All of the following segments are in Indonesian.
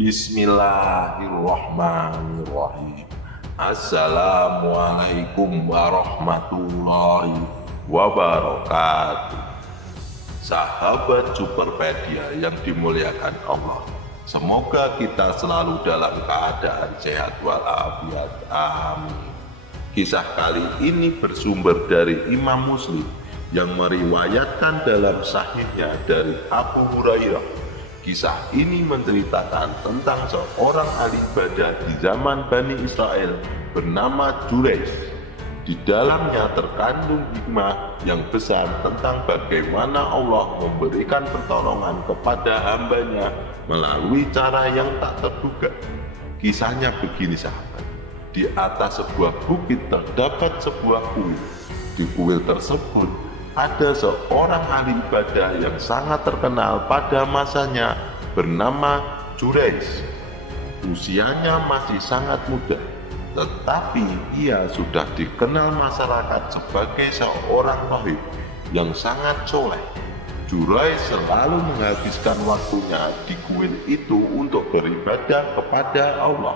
Bismillahirrahmanirrahim. Assalamualaikum warahmatullahi wabarakatuh. Sahabat Superpedia yang dimuliakan Allah, semoga kita selalu dalam keadaan sehat walafiat. Amin. Kisah kali ini bersumber dari Imam Muslim yang meriwayatkan dalam sahihnya dari Abu Hurairah. Kisah ini menceritakan tentang seorang ahli ibadah di zaman Bani Israel bernama Jurayj. Di dalamnya terkandung hikmah yang besar tentang bagaimana Allah memberikan pertolongan kepada hambanya melalui cara yang tak terduga. Kisahnya begini sahabat, di atas sebuah bukit terdapat sebuah kuil. Di kuil tersebut ada seorang ahli ibadah yang sangat terkenal pada masanya bernama Jurayj. Usianya masih sangat muda, tetapi ia sudah dikenal masyarakat sebagai seorang rohib yang sangat soleh. Jurayj selalu menghabiskan waktunya di kuil itu untuk beribadah kepada Allah.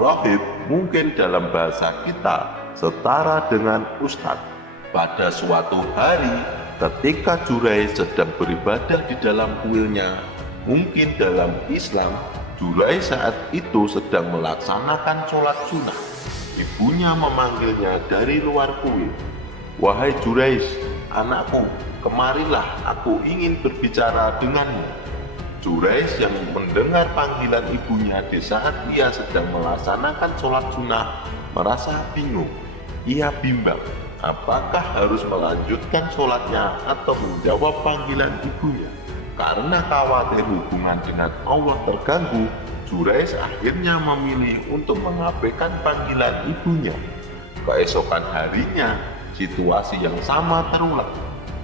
Rohib mungkin dalam bahasa kita setara dengan ustadz. Pada suatu hari, ketika Jurayj sedang beribadah di dalam kuilnya, mungkin dalam Islam, Jurayj saat itu sedang melaksanakan sholat sunnah. Ibunya memanggilnya dari luar kuil. "Wahai Jurayj, anakku, kemarilah, aku ingin berbicara denganmu." Jurayj yang mendengar panggilan ibunya di saat ia sedang melaksanakan sholat sunnah merasa bingung. Ia bimbang apakah harus melanjutkan sholatnya atau menjawab panggilan ibunya. Karena khawatir hubungan dengan Allah terganggu, Jurayj akhirnya memilih untuk mengabaikan panggilan ibunya. Keesokan harinya, situasi yang sama terulang.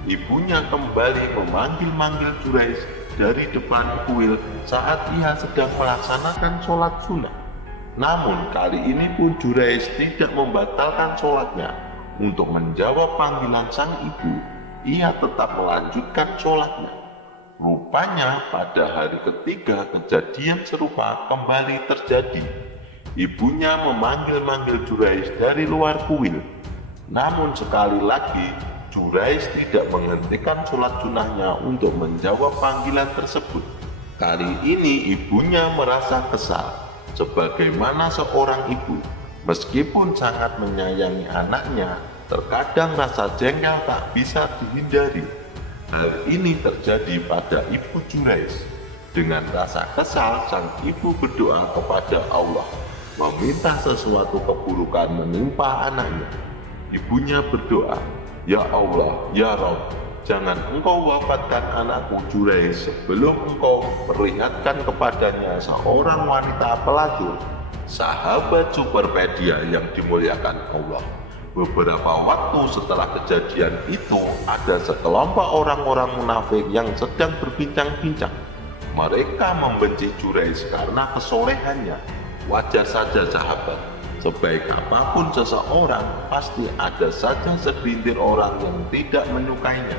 Ibunya kembali memanggil-manggil Jurayj dari depan kuil saat ia sedang melaksanakan sholat sunnah. Namun kali ini pun Jurayj tidak membatalkan sholatnya. Untuk menjawab panggilan sang ibu, ia tetap melanjutkan sholatnya. Rupanya pada hari ketiga kejadian serupa kembali terjadi. Ibunya memanggil-manggil Jurayj dari luar kuil. Namun sekali lagi, Jurayj tidak menghentikan sholat sunnahnya untuk menjawab panggilan tersebut. Kali ini ibunya merasa kesal. Sebagaimana seorang ibu, meskipun sangat menyayangi anaknya, terkadang rasa jengkel tak bisa dihindari. Hal ini terjadi pada ibu Jurayj. Dengan rasa kesal, sang ibu berdoa kepada Allah, meminta sesuatu keburukan menimpa anaknya. Ibunya berdoa, "Ya Allah, ya Rabb, jangan engkau wafatkan anakku Jurayj sebelum engkau perlihatkan kepadanya seorang wanita pelacur." Sahabat Superpedia yang dimuliakan Allah, beberapa waktu setelah kejadian itu, ada sekelompok orang-orang munafik yang sedang berbincang-bincang. Mereka membenci Jurayj karena kesolehannya. Wajar saja sahabat, sebaik apapun seseorang, pasti ada saja segelintir orang yang tidak menyukainya.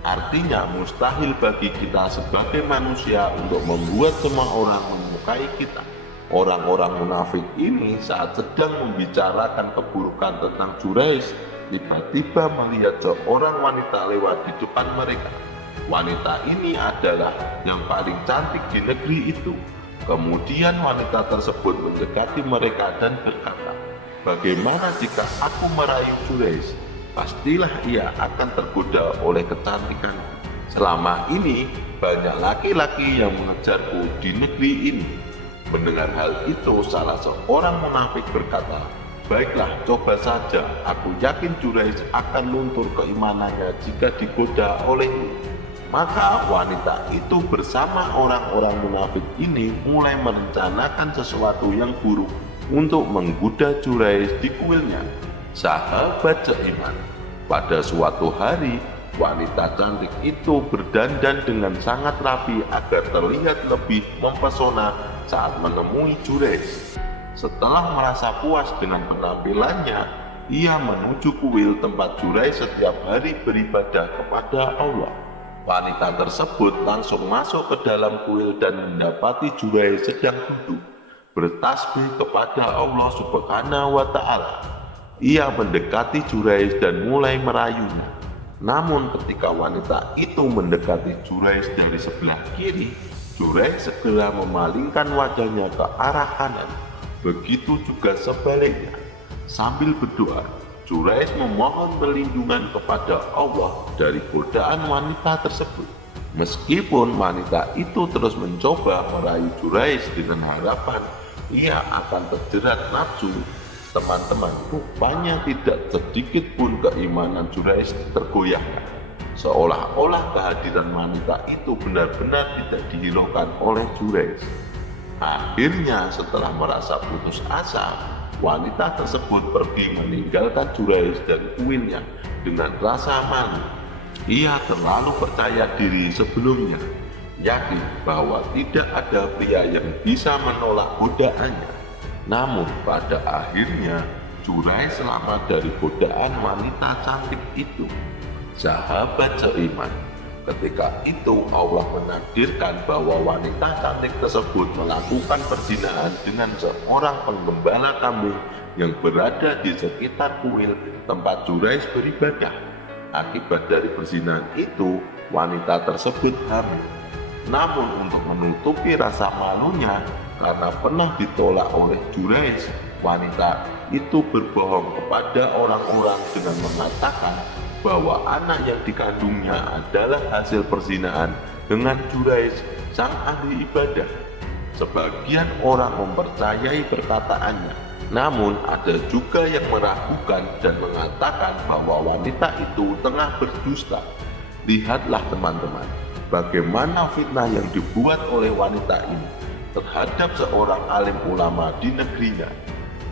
Artinya mustahil bagi kita sebagai manusia untuk membuat semua orang menyukai kita. Orang-orang munafik ini saat sedang membicarakan keburukan tentang Jurayj, tiba-tiba melihat seorang wanita lewat di depan mereka. Wanita ini adalah yang paling cantik di negeri itu. Kemudian wanita tersebut mendekati mereka dan berkata, "Bagaimana jika aku merayu Jurayj? Pastilah ia akan tergoda oleh kecantikanku. Selama ini banyak laki-laki yang mengejarku di negeri ini." Mendengar hal itu, salah seorang munafik berkata, "Baiklah, coba saja. Aku yakin Jurayj akan luntur keimanannya jika digoda olehmu." Maka wanita itu bersama orang-orang munafik ini mulai merencanakan sesuatu yang buruk untuk menggoda Jurayj di kuilnya. Sahabat seiman, pada suatu hari, wanita cantik itu berdandan dengan sangat rapi agar terlihat lebih mempesona saat menemui Jurayj. Setelah merasa puas dengan penampilannya, ia menuju kuil tempat Jurayj setiap hari beribadah kepada Allah. Wanita tersebut langsung masuk ke dalam kuil dan mendapati Juraij sedang duduk bertasbih kepada Allah Subhanahu wa Ta'ala. Ia mendekati Juraij dan mulai merayunya. Namun ketika wanita itu mendekati Juraij dari sebelah kiri, Juraij segera memalingkan wajahnya ke arah kanan. Begitu juga sebaliknya. Sambil berdoa, Juraij memohon perlindungan kepada Allah dari godaan wanita tersebut. Meskipun wanita itu terus mencoba merayu Juraij dengan harapan ia akan terjerat nafsu, teman-teman, rupanya tidak sedikit pun keimanan Juraij tergoyahkan. Seolah-olah kehadiran wanita itu benar-benar tidak dihiraukan oleh Juraij. Akhirnya setelah merasa putus asa, wanita tersebut pergi meninggalkan Juraij dari kuilnya dengan rasa malu. Ia terlalu percaya diri sebelumnya, yakin bahwa tidak ada pria yang bisa menolak godaannya. Namun pada akhirnya Juraij selamat dari godaan wanita cantik itu. Sahabat seiman, ketika itu Allah menakdirkan bahwa wanita cantik tersebut melakukan perzinahan dengan seorang penggembala kambing yang berada di sekitar kuil tempat Juraij beribadah. Akibat dari perzinahan itu, wanita tersebut hamil. Namun untuk menutupi rasa malunya karena pernah ditolak oleh Juraij, wanita itu berbohong kepada orang-orang dengan mengatakan bahwa anak yang dikandungnya adalah hasil perzinahan dengan Juraij, sang ahli ibadah. Sebagian orang mempercayai perkataannya, namun ada juga yang meragukan dan mengatakan bahwa wanita itu tengah berdusta. Lihatlah teman-teman, bagaimana fitnah yang dibuat oleh wanita ini terhadap seorang alim ulama di negerinya.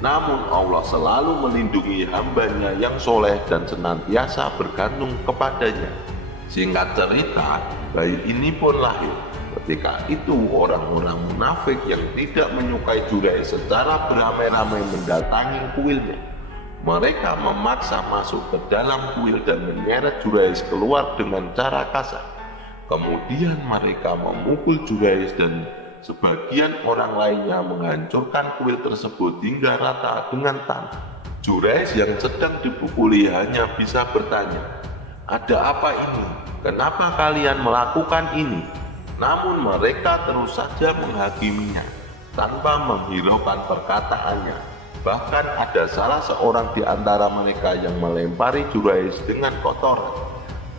Namun Allah selalu melindungi hambanya yang soleh dan senantiasa bergantung kepadanya. Singkat cerita, bayi ini pun lahir. Ketika itu orang-orang munafik yang tidak menyukai Juraij secara beramai-ramai mendatangi kuilnya. Mereka memaksa masuk ke dalam kuil dan menyeret Juraij keluar dengan cara kasar. Kemudian mereka memukul Juraij dan sebagian orang lainnya menghancurkan kuil tersebut hingga rata dengan tanah. Juraij yang sedang dipukuli hanya bisa bertanya, "Ada apa ini? Kenapa kalian melakukan ini?" Namun mereka terus saja menghakiminya tanpa menghiraukan perkataannya. Bahkan ada salah seorang di antara mereka yang melempari Juraij dengan kotoran.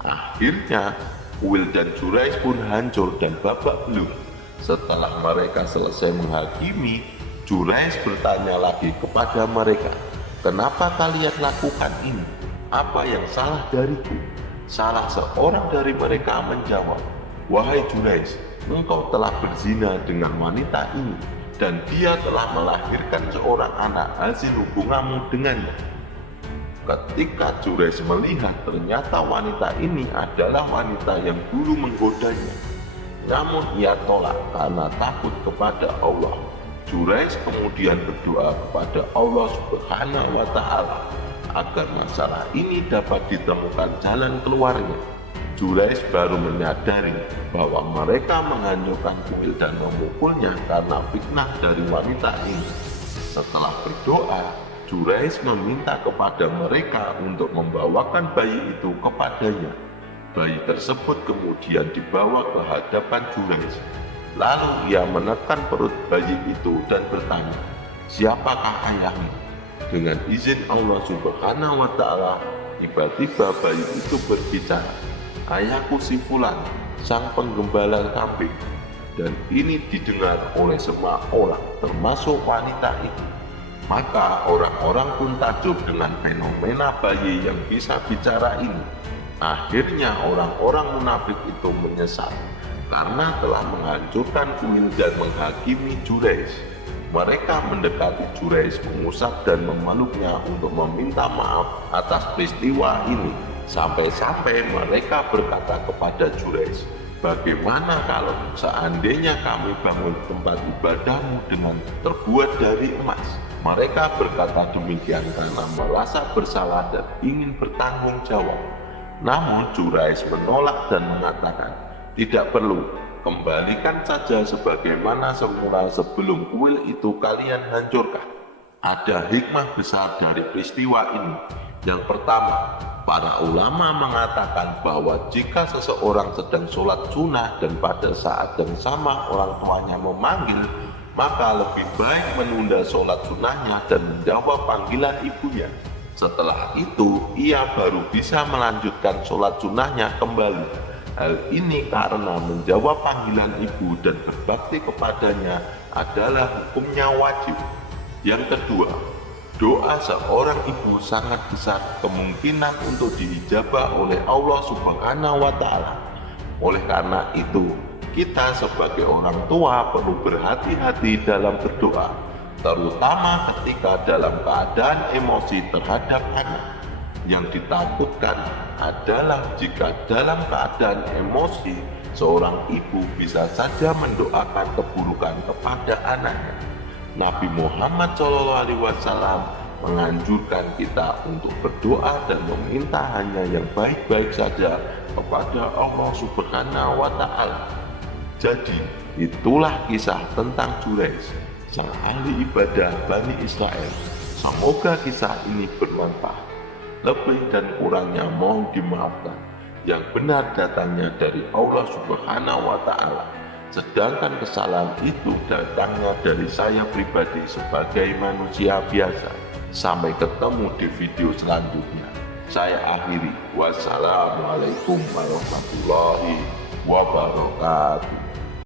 Akhirnya kuil dan Juraij pun hancur dan babak belur. Setelah mereka selesai menghakimi, Juraij bertanya lagi kepada mereka, "Kenapa kalian lakukan ini? Apa yang salah dariku?" Salah seorang dari mereka menjawab, "Wahai Juraij, engkau telah berzina dengan wanita ini, dan dia telah melahirkan seorang anak hasil hubunganmu dengannya." Ketika Juraij melihat ternyata wanita ini adalah wanita yang dulu menggodanya, namun ia tolak karena takut kepada Allah. Juraij kemudian berdoa kepada Allah Subhanahu wa Ta'ala agar masalah ini dapat ditemukan jalan keluarnya. Juraij baru menyadari bahwa mereka menghancurkan kuil dan memukulnya karena fitnah dari wanita ini. Setelah berdoa, Juraij meminta kepada mereka untuk membawakan bayi itu kepadanya. Bayi tersebut kemudian dibawa ke hadapan Juraij. Lalu ia menekan perut bayi itu dan bertanya, "Siapakah ayahmu?" Dengan izin Allah Subhanahu wa Ta'ala, tiba-tiba bayi itu berbicara, "Ayahku si Fulan, sang penggembala kambing." Dan ini didengar oleh semua orang, termasuk wanita itu. Maka orang-orang pun takjub dengan fenomena bayi yang bisa bicara ini. Akhirnya orang-orang munafik itu menyesal karena telah menghancurkan kuil dan menghakimi Juraij. Mereka mendekati Juraij, mengusap dan memeluknya untuk meminta maaf atas peristiwa ini. Sampai-sampai mereka berkata kepada Juraij, "Bagaimana kalau seandainya kami bangun tempat ibadahmu dengan terbuat dari emas?" Mereka berkata demikian karena merasa bersalah dan ingin bertanggung jawab. Namun Jurais menolak dan mengatakan, tidak perlu, kembalikan saja sebagaimana semula sebelum kuil itu kalian hancurkan. Ada hikmah besar dari peristiwa ini. Yang pertama, para ulama mengatakan bahwa jika seseorang sedang sholat sunnah dan pada saat yang sama orang tuanya memanggil, maka lebih baik menunda sholat sunnahnya dan menjawab panggilan ibunya. Setelah itu, ia baru bisa melanjutkan sholat sunnahnya kembali. Hal ini karena menjawab panggilan ibu dan berbakti kepadanya adalah hukumnya wajib. Yang kedua, doa seorang ibu sangat besar kemungkinan untuk diijabah oleh Allah Subhanahu wa Ta'ala. Oleh karena itu, kita sebagai orang tua perlu berhati-hati dalam berdoa, terutama ketika dalam keadaan emosi terhadap anak. Yang ditakutkan adalah jika dalam keadaan emosi, seorang ibu bisa saja mendoakan keburukan kepada anaknya. Nabi Muhammad SAW menganjurkan kita untuk berdoa dan meminta hanya yang baik-baik saja kepada Allah Subhanahu wa Ta'ala. Jadi, itulah kisah tentang Jurais, sang ahli ibadah Bani Israel. Semoga kisah ini bermanfaat. Lebih dan kurangnya mohon dimaafkan. Yang benar datangnya dari Allah Subhanahu wa Ta'ala. Sedangkan kesalahan itu datangnya dari saya pribadi sebagai manusia biasa. Sampai ketemu di video selanjutnya. Saya akhiri. Wassalamualaikum warahmatullahi wabarakatuh.